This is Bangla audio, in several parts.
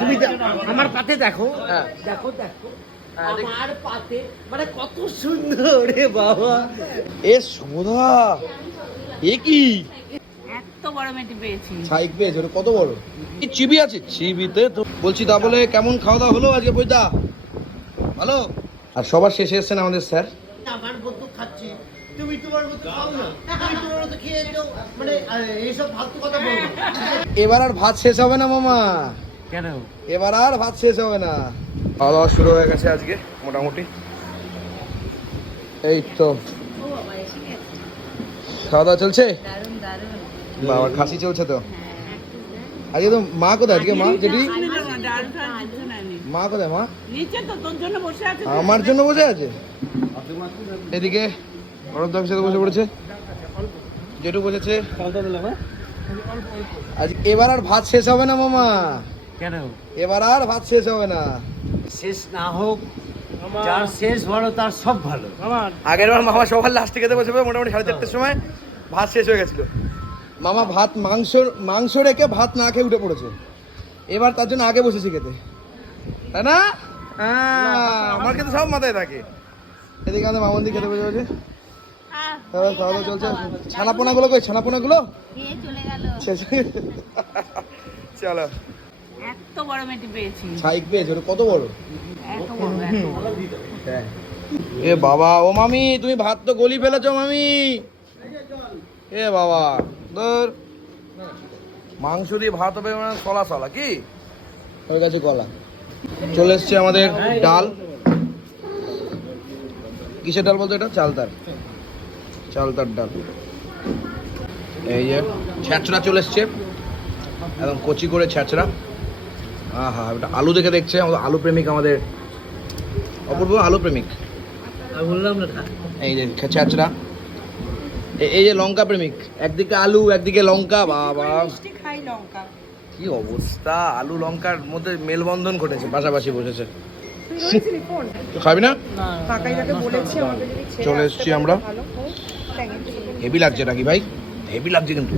তুমি আমার পাতে দেখো। হ্যাঁ। দেখো দেখো। হ্যাঁ, আমার পাতে মানে কত সুন্দর রে বাবা। এ সুধা কি? কত বড়? কি চিবি আছে? চিবিতে তো বলছি তা বলে কেমন খাওয়া দাওয়া হলো আজকে ভালো? আর সবার শেষে এসেছেন আমাদের স্যার। আমার বন্ধু খাচ্ছে। তুমি তোমার মতো খাও না। তুমি তোমার মতো খেয়ে মানে এইসব ফালতু কথা বলব এবার আর ভাত শেষ হবে না মামা। কেন? এবার আর ভাত শেষ হবে না। খাওয়া দাওয়া শুরু হয়ে গেছে আজকে মোটামুটি। এই তো। খাওয়া দাওয়া চলছে? দারুণ দারুণ বাবার খাসি চলছে তো? আজকে তো মা কোথায়? আজকে মা? যেটি মা? কোথায় মা? আমার জন্য বসে আছে? এদিকে অরব সাথে বসে পড়েছে। যেটু বসেছে। আজ এবার আর ভাত শেষ হবে না মামা। কেন? এবার আর ভাত শেষ হবে না। শেষ না হোক যার শেষ ভালো তার সব ভালো। আগের বার মামা সবার লাস্টে খেতে বসে মোটামুটি সাড়ে চারটের সময় ভাত শেষ হয়ে গেছিল। মামা ভাত মাংস মাংস রেখে ভাত না খেয়ে উঠে পড়েছে। এবার তার জন্য আগে বসেছি খেতে। তাই না? হ্যাঁ, আমার কিন্তু সব মাথায় থাকে। এদিকে আমাদের মামন্দি খেতে বসে তারপর খাওয়া দাওয়া চলছে। ছানাপোনাগুলো কই? ছানাপোনাগুলো? চলে গেল। চলো। এত বড় মেটি পেয়েছি। সাইক পেয়েছে ওটা কত বড়? এত বড় এত বড়। এ বাবা ও মামি তুমি ভাত তো গলি ফেলেছো মামি। এ বাবা ধর। মাংস দিয়ে ভাত হবে মানে সলা সলা কি? ওর কাছে কলা। চলে এসছে আমাদের ডাল। কিসের ডাল বলতো এটা? চালতার। চালতার ডাল। এই যে ছ্যাঁচড়া চলে এসছে। একদম কচি করে ছ্যাঁচড়া। আহা এটা আলু দেখে দেখছে আমাদের আলু প্রেমিক আমাদের। অপূর্ব আলু প্রেমিক। বললাম না এই যে ছ্যাঁচড়া এ- এই যে লঙ্কা প্রেমিক একদিকে আলু একদিকে লঙ্কা বাবা। মিষ্টি খাই কি অবস্থা আলু লঙ্কার মধ্যে মেলবন্ধন ঘটেছে পাশাপাশি বসেছে। খাবি না? চলে এসেছি আমরা। হেভি লাগছে নাকি ভাই? হেভি লাগছে কিন্তু।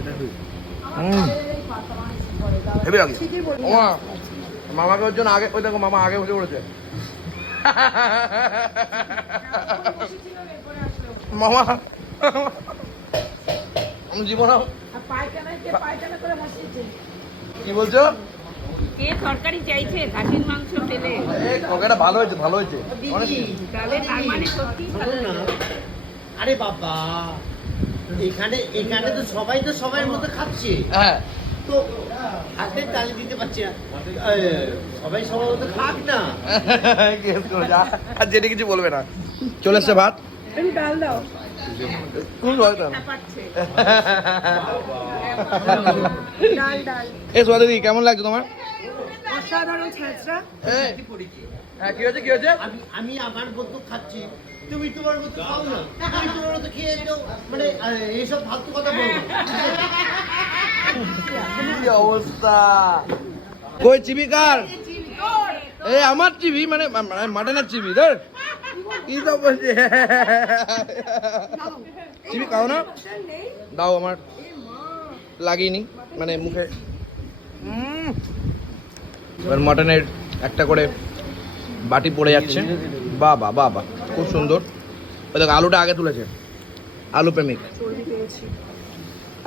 হেভি লাগছে। মামাকে ওর জন্য আগে ওই দেখো মামা আগে বসে পড়েছে। মামা আমি জীবন কি বলছো? কে তরকারি চাইছে? খাসির মাংস টেলে তরকারিটা ভালো হয়েছে ভালো হয়েছে। তাহলে তার মানে সত্যি ভালো আরে বাবা এখানে এখানে তো সবাই তো সবার মতো খাচ্ছে। হ্যাঁ। তো হাতে তালি দিতে পারছি না। সবাই সবার খাক না। গেস করে যা আর যেটা কিছু বলবে না। চলে এসছে ভাত? সোয়া দিদি কেমন লাগছে তোমার? অসাধারণ ছেঁচড়া হ্যাঁ কি হয়েছে কি হয়েছে? আমি আমি আমার মতো খাচ্ছি। তুমি তোমার মতো খাও না। তুমি তোমার মতো খেয়ে যাও। মানে এইসব ফালতু কথা বলব কি অবস্থা? কই চিবি কার? এই আমার চিবি মানে মানে মাটনের চিবি ধর। কি তো বলছে? চিবি খাও না? দাও আমার। লাগিনি মানে মুখে। এবার মাটনের একটা করে বাটি পড়ে যাচ্ছে। বাহ বাহ খুব সুন্দর। ওই দেখো আলুটা আগে তুলেছে। আলু প্রেমিক।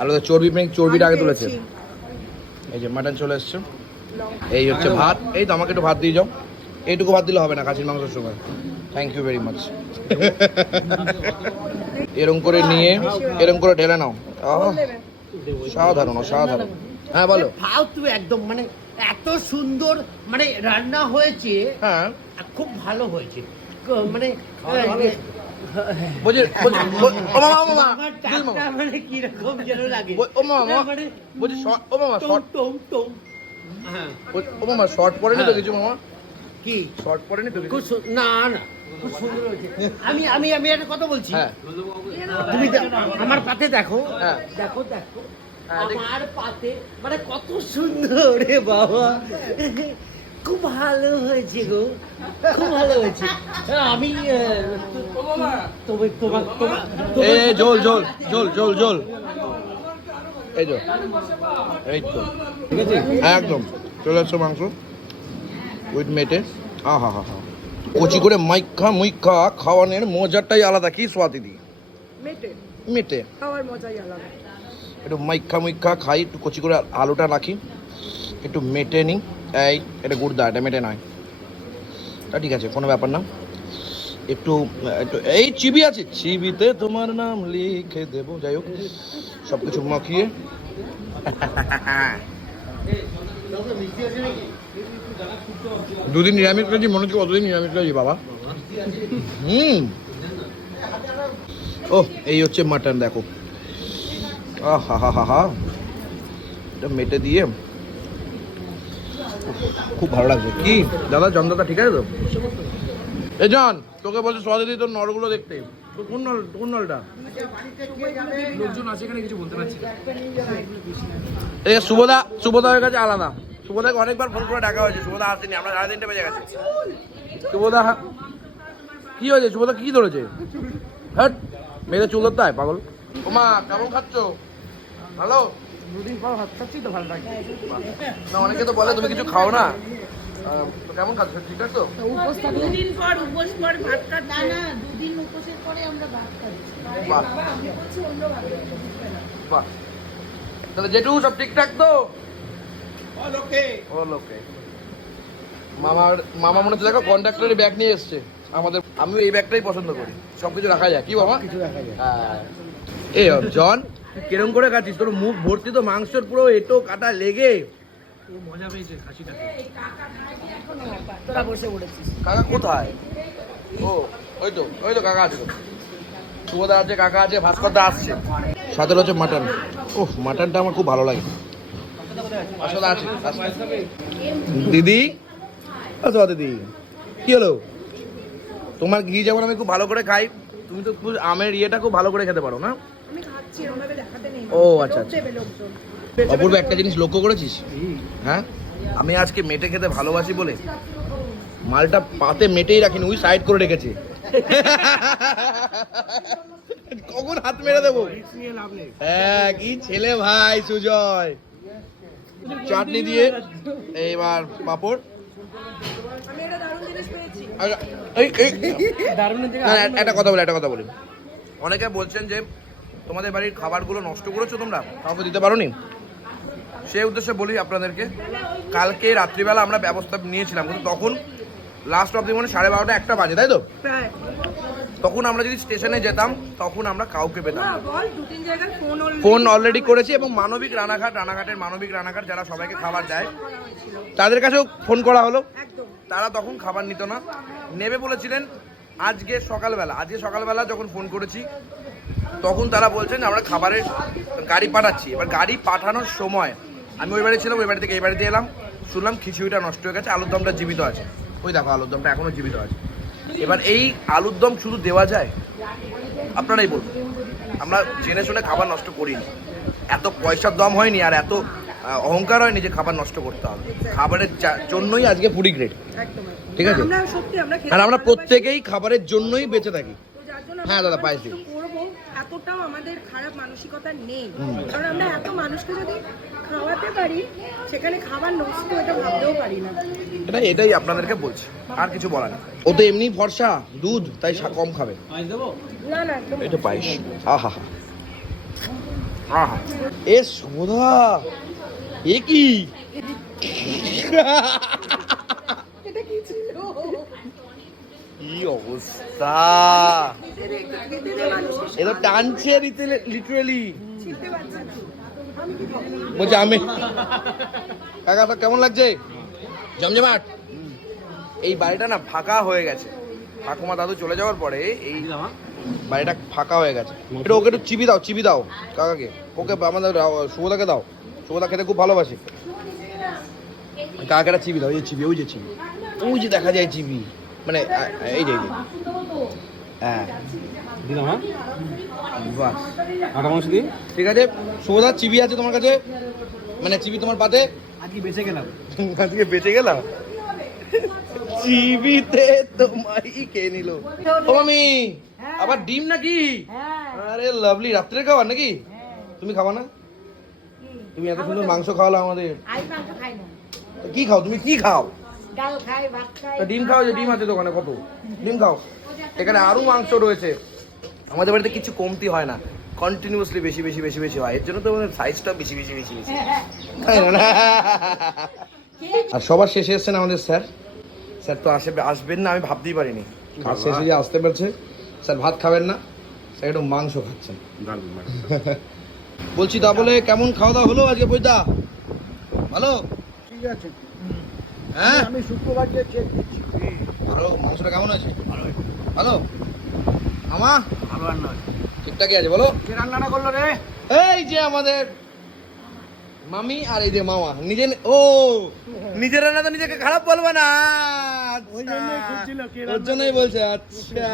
আলু তো চর্বি প্রেমিক চর্বিটা আগে তুলেছে। এই যে মাটন চলে এসছে। এই হচ্ছে ভাত। এই তো আমাকে একটু ভাত দিয়ে যাও। এইটুকু ভাত দিলে হবে না খাসির মাংসের সময়। থ্যাংক ইউ ভেরি মাচ এরম করে নিয়ে এরম করে ঢেলে নাও। সাধারণ অসাধারণ। হ্যাঁ বলো। ফালতু একদম মানে এত সুন্দর মানে রান্না হয়েছে হ্যাঁ। খুব ভালো হয়েছে। মানে বলছি ও মামা মামা মানে কীরকম যেন লাগে। ও মামা মামা, বলছি শর্ট ও মামা শর্ট টম টম। ও মামা শর্ট পড়েনি তো কিছু মামা? কি? শর্ট পড়েনি তো কিছু? না না আমি আমি আমি একটা কথা বলছি। হ্যাঁ। তুমি আমার পাতে দেখো। হ্যাঁ। দেখো দেখো। হ্যাঁ, আমার পাতে মানে কত সুন্দর রে বাবা। খুব ভালো হয়েছে গো। খুব ভালো হয়েছে। আমি আহ, তবে তোমার তোমার এ জল জল জল জল জল। এই তো এই তো। একদম। চলে আসছে মাংস। উইথ মেটে আহা হা হা। কচি করে মাইখা মুইখা খাওয়ানোর মজাটাই আলাদা। কি স্বাদিদি মেটে মেটে খাওয়ার মজাই আলাদা। একটু মাইখা মুইখা খাই একটু কচি করে আলুটা রাখি। একটু মেটে নিই। এই, এটা গুড়দা এটা মেটে নয়। তা ঠিক আছে, কোনো ব্যাপার না। একটু একটু, এই চিবি আছে। চিবিতে তোমার নাম লিখে দেবো। যাই হোক সব কিছু মাখিয়ে। দুদিন নিরামিষ করেছি মনে হচ্ছে কতদিন নিরামিষ করেছি বাবা। হুম। ও এই হচ্ছে মাটন, দেখো। আহ হা হা হা হা। এটা মেটে দিয়ে খুব ভালো লাগছে। কি? দাদা জমদাদা ঠিক আছে তো? এ জন তোকে বলছে সোয়াদি তোর নলগুলো দেখতে। কোন নল কোন নলটা? এই শুভদা শুভদার কাছে আলাদা। শুভদাকে অনেকবার ফোন করে ডাকা হয়েছে শুভদা আসেনি আমরা সাড়ে তিনটে বেজে গেছে। শুভদা হা- কি হয়েছে? শুভদা কি ধরেছে? হ্যাট মেয়েদের চুল ধরতে হয় পাগল। ওমা কেমন খাচ্ছ? ভালো? দুদিন পর ভাত খাচ্ছি তো ভালো লাগে না অনেকে তো বলে তুমি কিছু খাও না? তো কেমন খাচ্ছ? ঠিক আছে তো দুদিন পর উপোস পর ভাত না না দুদিন উপোসের পরে আমরা ভাত খাচ্ছি। বাহ। বাহ। তাহলে জেঠু সব ঠিকঠাক তো? ও লোকে মামার মামা মনে হচ্ছে দেখো কন্ট্রাক্টরের ব্যাগ নিয়ে এসছে। আমাদের আমি এই ব্যাগটাই পছন্দ করি। সব কিছু রাখা যায়। কি বাবা কিছু দেখা যায়। হ্যাঁ। এ জন? তুই কিরম করে খাচ্ছিস? তোর মুখ ভর্তি তো মাংসের পুরো এটো কাটা লেগে। মজা পেয়েছে খাসিটাকে। তোরা বসে পড়েছিস। কাকা কোথায়? ও ওই তো ওই তো কাকা আছে শুভদা আছে কাকা আছে ভাস্করদা আসছে। সাথে হচ্ছে মাটন। ওহ মাটনটা আমার খুব ভালো লাগে। আছে দিদি? আচ্ছা দিদি। কি হলো? তোমার ঘি যেমন আমি খুব ভালো করে খাই তুমি তো খুব আমের ইয়েটা খুব ভালো করে খেতে পারো না? আমি খাচ্ছি ভাবে দেখাতে নেই। ও, আচ্ছা, আচ্ছা। অপূর্ব একটা জিনিস লক্ষ্য করেছিস? হ্যাঁ? আমি আজকে মেটে খেতে ভালোবাসি বলে মালটা পাতে মেটেই রাখিনি ওই সাইড করে রেখেছে। কখন হাত মেরে দেবো? হ্যাঁ কি ছেলে ভাই সুজয়। চাটনি দিয়ে এইবার পাপড়। একটা না, না, একটা কথা বলি একটা কথা বলি। অনেকে বলছেন যে তোমাদের বাড়ির খাবারগুলো নষ্ট করেছ তোমরা কাউকে দিতে পারোনি। সেই উদ্দেশ্যে বলি আপনাদেরকে কালকে রাত্রিবেলা আমরা ব্যবস্থা নিয়েছিলাম কিন্তু তখন লাস্ট অব্দি মানে সাড়ে বারোটা একটা বাজে তাই তো? তখন আমরা যদি স্টেশনে যেতাম তখন আমরা কাউকে পেতাম না না। দু ফোন ফোন অলরেডি করেছি এবং মানবিক রানাঘাট রানাঘাটের মানবিক রানাঘাট যারা সবাইকে খাবার দেয় তাদের কাছেও ফোন করা হলো। তারা তখন খাবার নিত না। নেবে বলেছিলেন, আজকে সকালবেলা। আজকে সকালবেলা যখন ফোন করেছি, তখন তারা বলছেন আমরা খাবারের গাড়ি পাঠাচ্ছি। এবার গাড়ি পাঠানোর সময় আমি ওই বাড়ি ছিলাম, ওই বাড়ি থেকে এই বাড়িতে এলাম। শুনলাম খিচুড়িটা নষ্ট হয়ে গেছে, আলুর দমটা জীবিত আছে। ওই দেখো, আলুর দমটা এখনও জীবিত আছে। এবার এই আলুর দম শুধু দেওয়া যায়? আপনারাই বলুন। আমরা জেনে শুনে খাবার নষ্ট করিনি। এত পয়সার দম হয়নি আর এত অহংকার হয়নি যে খাবার নষ্ট করতে হবে। খাবারের জন্যই আজকে ফুডি গ্রেড ঠিক আছে? আমরা সত্যি আমরা খেতে আর আমরা প্রত্যেকেই খাবারের জন্যই বেঁচে থাকি। হ্যাঁ, দাদা, পায়েস। করব এতটাও আমাদের খারাপ মানসিকতা নেই। কারণ আমরা এত মানুষকে যদি খাওয়াতে পারি সেখানে খাবার নষ্ট এটা ভাবতেও পারি না। এটা এটাই আপনাদেরকে বলছি। আর কিছু বলার নেই। ও তো এমনি ভরসা দুধ তাই কম খাবে। না না একদম এটা পাইস আহা হা আহা এ সোধা এ কি? কি অবস্থা? এ তো টানছে লিটারেলি? বলছি আমি কাকা তো কেমন লাগছে? জমজমাট। এই বাড়িটা না ফাঁকা হয়ে গেছে। ঠাকুমা দাদু চলে যাওয়ার পরে এই বাড়িটা ফাঁকা হয়ে গেছে। এটা ওকে একটু চিবি দাও চিবি দাও কাকাকে। ওকে আমাদের শুভদাকে দাও। শুভদা খেতে খুব ভালোবাসে। কাকাকে একটা চিবি দাও? এই যে চিবি ওই যে চিবি। ওই যে দেখা যায় চিবি। মানে এই যে হ্যাঁ। দিলাম হ্যাঁ? বাহ। আটা মাংস দিই ঠিক আছে। শুভদা চিবি আছে তোমার কাছে? মানে চিবি তোমার পাতে? আজকে বেঁচে গেলাম। আজকে বেঁচে গেলাম? চিবিতে তোমায় কে নিল? ও মামি আবার ডিম নাকি? আরে লাভলি রাত্রে খাবার নাকি? তুমি খাবা না? তুমি এত সুন্দর মাংস খাওয়ালো আমাদের। আই মাংস খাই না। তো কি খাও তুমি? কি খাও? ডাল খাই ভাত খাই তা ডিম খাও যে ডিম আছে দোকানে কত? ডিম খাও। এখানে আরও মাংস রয়েছে। আমাদের বাড়িতে কিছু কমতি হয় না। কন্টিনিউয়াসলি বেশি বেশি বেশি বেশি হয়। এর জন্য তো সাইজটা বেশি বেশি বেশি বেশি। না? না? আর সবার শেষে এসেছেন আমাদের স্যার। স্যার তো আসবে আসবেন না আমি ভাবতেই পারিনি। আর শেষে যে আসতে পারছে স্যার ভাত খাবেন না স্যার একটু মাংস খাচ্ছেন। বলছি তা বলে কেমন খাওয়া দাওয়া হলো আজকে বইদা ভালো? ঠিক আছে। হ্যাঁ? আমি শুক্রবার যে চেক দিচ্ছি। ভালো মাংসটা কেমন আছে ভালো আমা? ভালো রান্না ঠিকঠাকই আছে বলো। কে রান্নাটা করল রে? এই যে আমাদের মামি আর এই যে মামা নিজে ও নিজের রান্না তো নিজেকে খারাপ বলবে না। ওর জন্যই বলছে আচ্ছা।